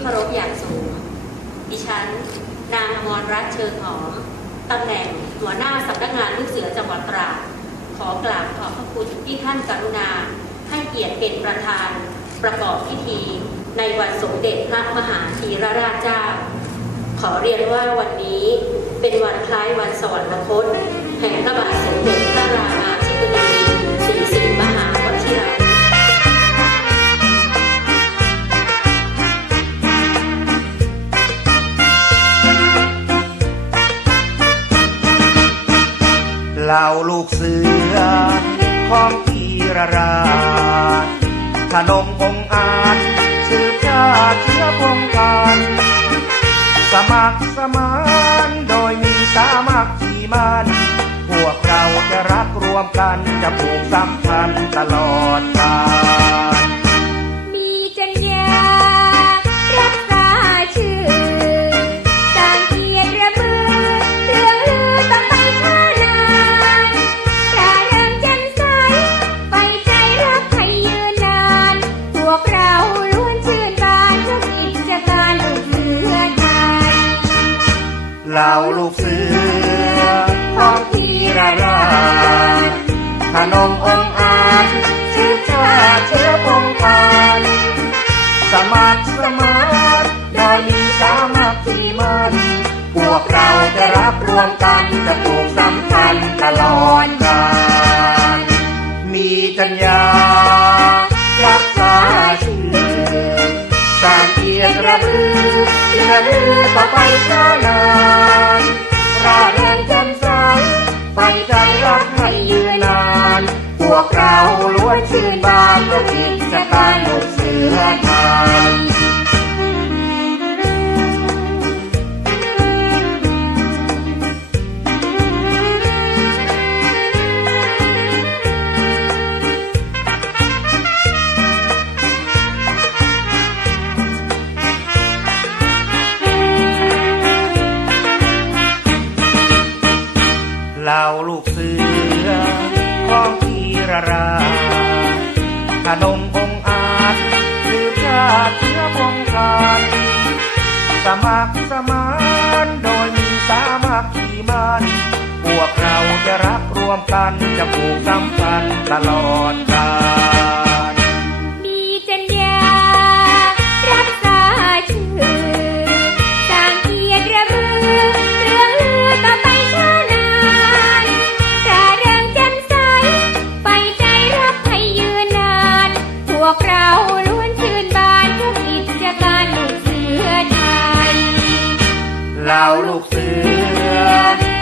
เคารพอย่างสูง ดิฉัน นางมรรัตเชิงหอมตำแหน่งหัวหน้าสำนักงานลูกเสือจังหวัดตราดขอกราบขอบพระคุณที่ท่านกรุณา ให้เกียรติเป็นประธาน ประกอบพิธี ในวันสมเด็จพระมหาธีรราชเจ้า ขอเรียนว่าวันนี้เป็นวันคล้ายวันสวรรคตแห่งพระบาท เหล่าลูกเสือ ของทีรราชขนมองอาจสืบชาติเชื้อพงกันสมัครสมานโดยมีสามัคคีมันพวกเราจะรักรวมกันจะผูกสัมพันธ์ตลอดกาล เหล่าลูกเสือของพีระราชขนมองอาจสืบชาเชื้อพงพันสมัครสมานโดยมีสามัคคีมันพวกเราจะรักรวมกันจะปลูกสัมพันธ์ตลอดกาลมีจัญญารักษาชื่อสางเกียรติระบือ ลือลือต่อไปช้านานรา เหล่าลูกเสือของพีระราขนมองอาจสืบชาติเชื้อพงกันสมัครสมานโดยมีสามัคคีมันพวกเราจะรักรวมกันจะผูกสัมพันธ์ตลอดกาล เหล่าลูกเสือ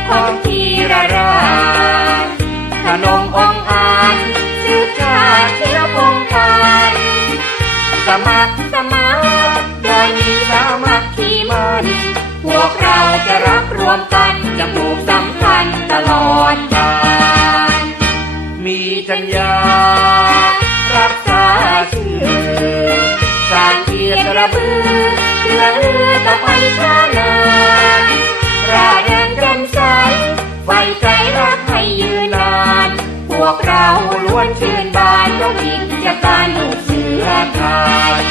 ของพีระราชขนมองอาจสืบชาติเชื้อพงพันสมัครสมานโดยมีสามัคคีมันพวกเราจะรักรวมกันจะผูกสัมพันธ์ตลอดกาลมีจัญญารักษาชื่อสางเกียรติระเบือ เหลือเรือต่อไปข้าเลแราเริงจำใสไฟใจรักให้ยืนนาน พวกเราล้วนชื่นบานต้องหญิงจะตานลูกเสือไทย